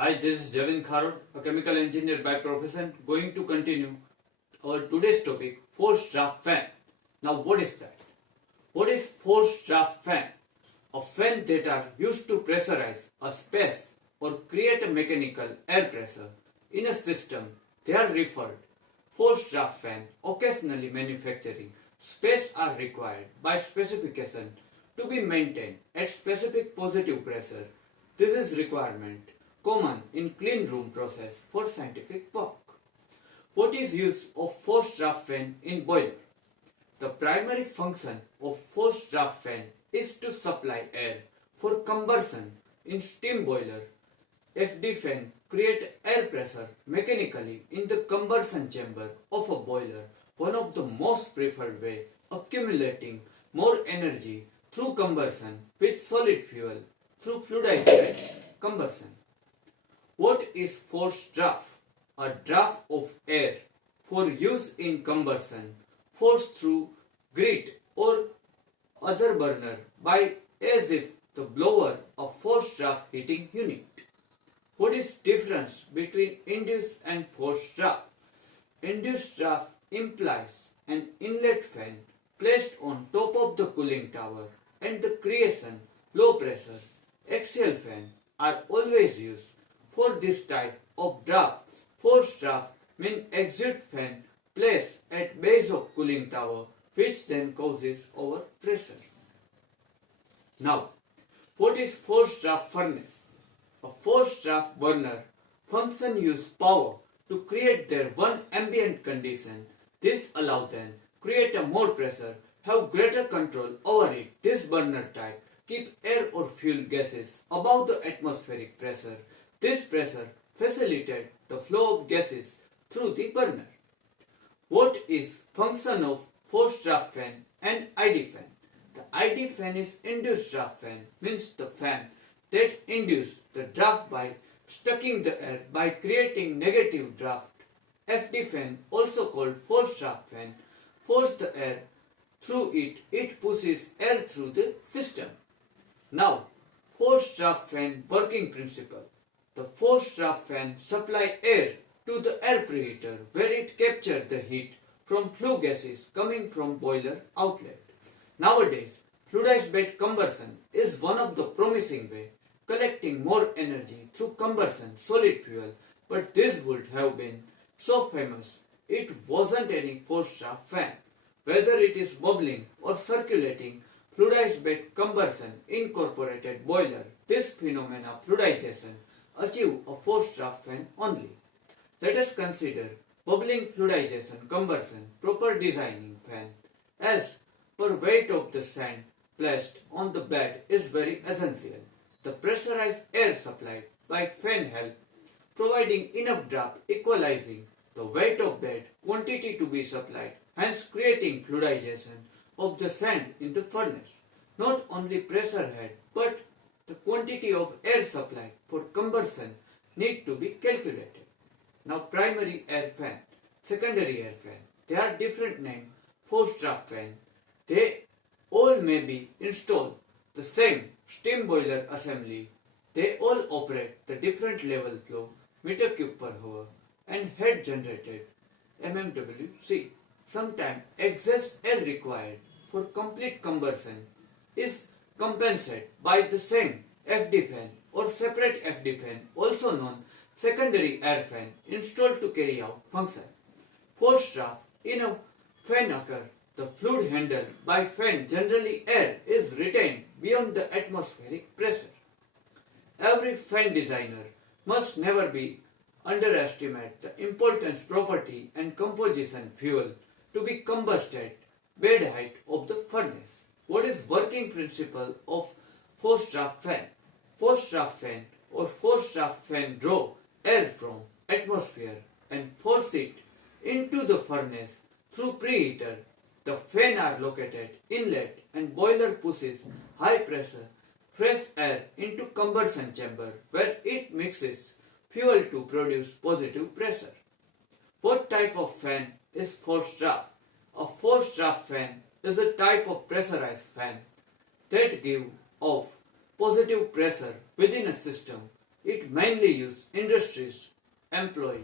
Hi, this is Javin Kharod, a chemical engineer by profession, going to continue our today's topic, forced draft fan. Now, what is that? What is forced draft fan? A fan that are used to pressurize a space or create a mechanical air pressure in a system. They are referred forced draft fan. Occasionally manufacturing space are required by specification to be maintained at specific positive pressure. This is requirement common in clean room process for scientific work. What is use of forced draft fan in boiler? The primary function of forced draft fan is to supply air for combustion in steam boiler. FD fan create air pressure mechanically in the combustion chamber of a boiler, one of the most preferred way accumulating more energy through combustion with solid fuel through fluidized combustion. What is forced draft? A draft of air for use in combustion forced through grit or other burner by as if the blower a forced draft heating unit. What is difference between induced and forced draft? Induced draft implies an inlet fan placed on top of the cooling tower and the creation low pressure axial fan are always used for this type of draft. Forced draft means exit fan placed at base of cooling tower which then causes overpressure. Now, what is forced draft furnace? A forced draft burner function use power to create their one ambient condition. This allows them create a more pressure, have greater control over it. This burner type keep air or fuel gases above the atmospheric pressure. This pressure facilitates the flow of gases through the burner. What is function of forced draft fan and ID fan? The ID fan is induced draft fan, means the fan that induces the draft by sucking the air by creating negative draft. FD fan, also called forced draft fan, force the air through it. It pushes air through the system. Now, forced draft fan working principle. The forced draft fan supply air to the air preheater where it captures the heat from flue gases coming from boiler outlet. Nowadays, fluidized bed combustion is one of the promising way collecting more energy through combustion solid fuel, but this would have been so famous it wasn't any forced draft fan. Whether it is bubbling or circulating fluidized bed combustion incorporated boiler, this phenomena fluidization achieve a forced draft fan only. Let us consider bubbling fluidization combustion proper designing fan as per weight of the sand placed on the bed is very essential. The pressurized air supplied by fan help providing enough draft equalizing the weight of bed quantity to be supplied, hence creating fluidization of the sand in the furnace. Not only pressure head but the quantity of air supplied for combustion need to be calculated. Now primary air fan, secondary air fan, they are different name forced draft fan. They all may be installed the same steam boiler assembly. They all operate the different level flow meter cube per hour and head generated mmWc. Sometimes excess air required for complete combustion is compensated by the same FD fan or separate FD fan, also known secondary air fan, installed to carry out function. Forced draft in a fan occur. The fluid handled by fan generally air is retained beyond the atmospheric pressure. Every fan designer must never be underestimate the importance property and composition fuel to be combusted bed height of the furnace. What is working principle of forced draft fan? Forced draft fan or forced draft fan draw air from atmosphere and force it into the furnace through preheater. The fan are located inlet and boiler pushes high pressure fresh air into combustion chamber where it mixes fuel to produce positive pressure. What type of fan is forced draft? A forced draft fan is a type of pressurized fan that gives off positive pressure within a system. It It mainly uses industries employ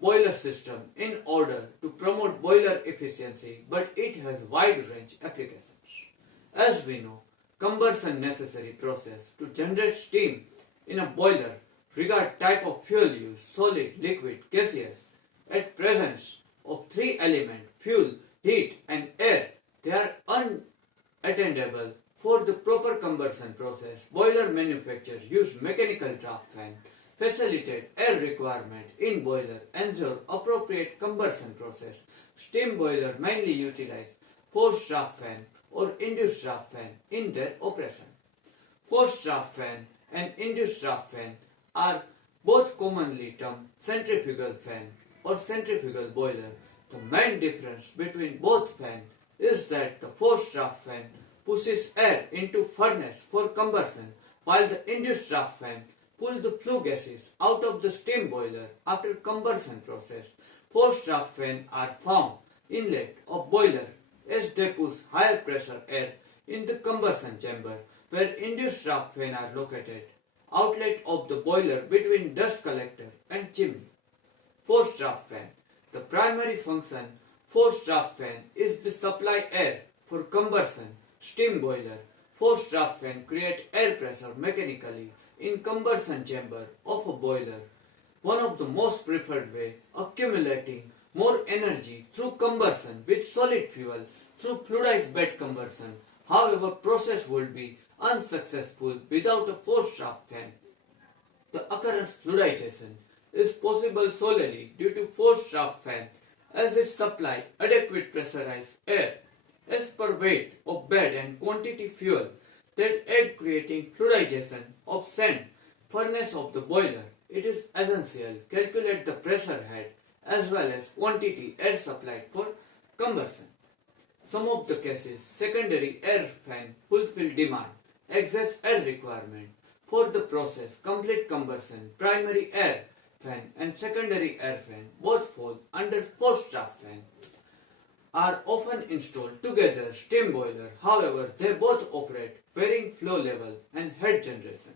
boiler system in order to promote boiler efficiency, but it has wide range applications. As we know, combustion necessary process to generate steam in a boiler regard type of fuel used, solid, liquid, gaseous. At presence of three elements, fuel, heat and air, they are unattainable for the proper combustion process. Boiler manufacturers use mechanical draft fan, facilitate air requirement in boiler, ensure appropriate combustion process. Steam boiler mainly utilize forced draft fan or induced draft fan in their operation. Forced draft fan and induced draft fan are both commonly termed centrifugal fan or centrifugal boiler. The main difference between both fans is that the forced draft fan pushes air into furnace for combustion, while the induced draft fan pulls the flue gases out of the steam boiler after combustion process. Forced draft fan are found inlet of boiler as they push higher pressure air in the combustion chamber, where induced draft fan are located outlet of the boiler between dust collector and chimney. Forced draft fan. The primary function forced draft fan is to supply air for combustion steam boiler. Forced draft fan create air pressure mechanically in combustion chamber of a boiler. One of the most preferred way accumulating more energy through combustion with solid fuel through fluidized bed combustion. However, process would be unsuccessful without a forced draft fan. The occurrence fluidization is possible solely due to forced draft fan as it supplies adequate pressurized air as per weight of bed and quantity fuel that aid creating fluidization of sand furnace of the boiler. It is essential to calculate the pressure head as well as quantity air supplied for combustion. Some of the cases, secondary air fan fulfill demand, excess air requirement for the process, complete combustion, primary air fan and secondary air fan both fall under forced draft fan are often installed together steam boiler. However, they both operate varying flow level and head generation.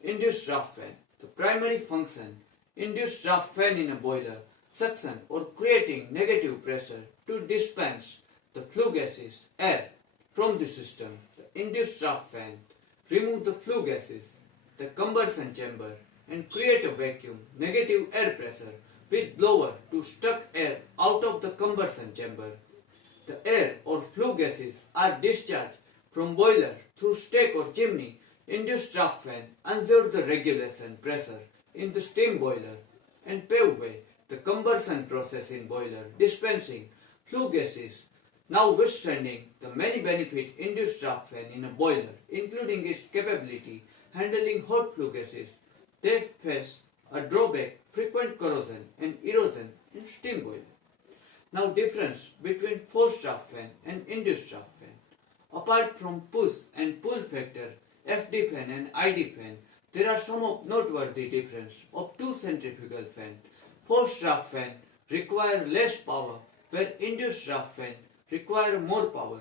Induced draft fan. The primary function induced draft fan in a boiler suction or creating negative pressure to dispense the flue gases air from the system. The induced draft fan remove the flue gases, the combustion chamber and create a vacuum negative air pressure with blower to suck air out of the combustion chamber. The air or flue gases are discharged from boiler through stack or chimney. Induced draft fan ensure the regulation pressure in the steam boiler and pave way the combustion process in boiler, dispensing flue gases. Notwithstanding the many benefits induced draft fan in a boiler, including its capability handling hot flue gases, they face a drawback, frequent corrosion and erosion in steam boiler. Now difference between forced draft fan and induced draft fan. Apart from push and pull factor, FD fan and ID fan, there are some of noteworthy difference of two centrifugal fan. Forced draft fan require less power, where induced draft fan require more power.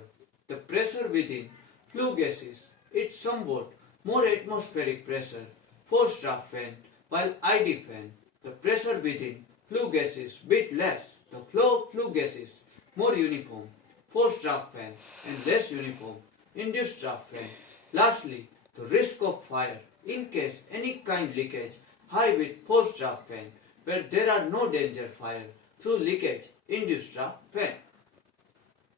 The pressure within flue gases is somewhat more atmospheric pressure. Forced draft fan, while ID fan, the pressure within flue gases bit less. The flow of flue gases more uniform. Forced draft fan and less uniform. Induced draft fan. Lastly, the risk of fire in case any kind leakage high with forced draft fan, where there are no danger fire through leakage induced draft fan.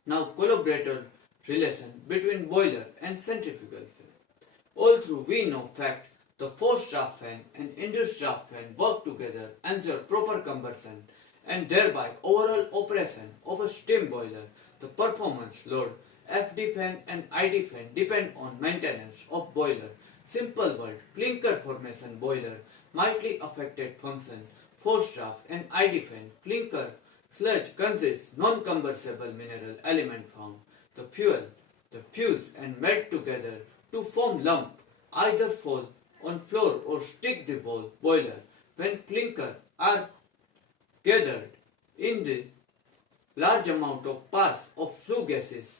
Now collaborator relation between boiler and centrifugal fan. Although we know fact the forced draft fan and induced draft fan work together ensure proper combustion and thereby overall operation of a steam boiler, the performance load FD fan and ID fan depend on maintenance of boiler. Simple word, clinker formation boiler mildly affected function. Forced draft and ID fan, clinker sludge consists non-combustible mineral element found. The fuel, the fuse and melt together to form lump, either fall on floor or stick the wall boiler. When clinker are gathered in the large amount of pass of flue gases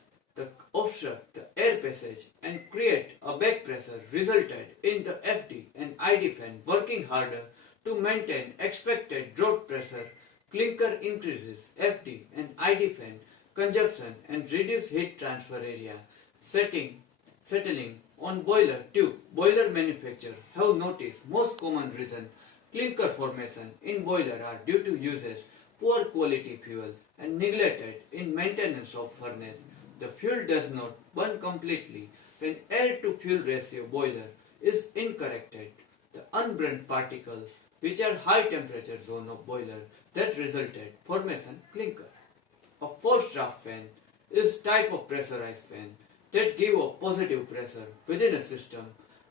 obstruct the air passage and create a back pressure resulted in the FD and ID fan working harder to maintain expected draught pressure. Clinker increases FD and ID fan consumption and reduce heat transfer area settling on boiler tube. Boiler manufacturers have noticed most common reason clinker formation in boiler are due to uses poor quality fuel and neglected in maintenance of furnace. The fuel does not burn completely when air to fuel ratio boiler is incorrected. The unburned particles which are high temperature zone of boiler that resulted formation clinker. A forced draft fan is type of pressurized fan that give a positive pressure within a system.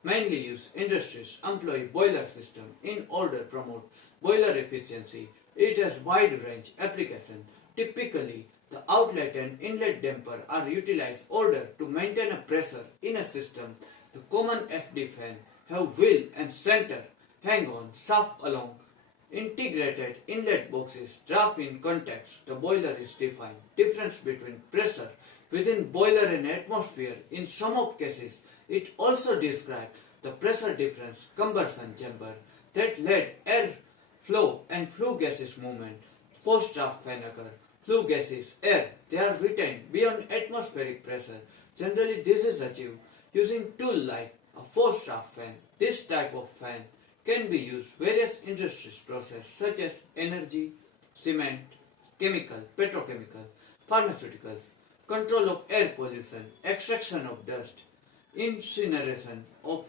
Mainly used industries employ boiler system in order to promote boiler efficiency. It has wide range application. Typically, the outlet and inlet damper are utilized in order to maintain a pressure in a system. The common FD fan have wheel and center hang-on shaft along integrated inlet boxes. Draft in context, the boiler is defined. Difference between pressure within boiler and atmosphere. In some of cases, it also describes the pressure difference combustion chamber that led air flow and flue gases movement. Post draft fan occur. Flue gases, air, they are retained beyond atmospheric pressure. Generally, this is achieved using tool like a forced draft fan. This type of fan can be used various industries process such as energy, cement, chemical, petrochemical, pharmaceuticals, control of air pollution, extraction of dust, incineration of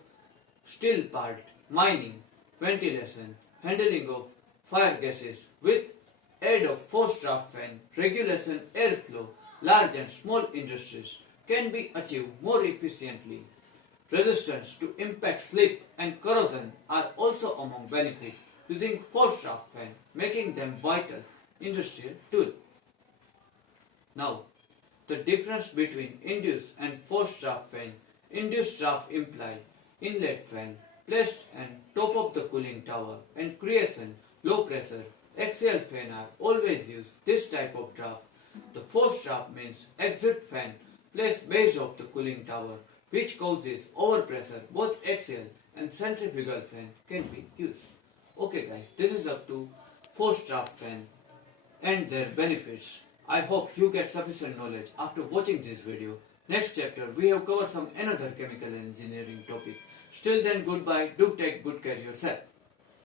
steel part, mining, ventilation, handling of fire gases with aid of forced draft fan, regulation airflow, large and small industries can be achieved more efficiently. Resistance to impact, slip and corrosion are also among benefits using forced draft fan, making them vital industrial tool. Now, the difference between induced and forced draft fan. Induced draft imply inlet fan placed on top of the cooling tower and creation low pressure. Axial fan are always used this type of draft. The forced draft means exit fan placed base of the cooling tower which causes overpressure. Both axial and centrifugal fan can be used. Okay guys, this is up to forced draft fan and their benefits. I hope you get sufficient knowledge after watching this video. Next chapter we have covered some another chemical engineering topic. Still then, goodbye. Do take good care of yourself.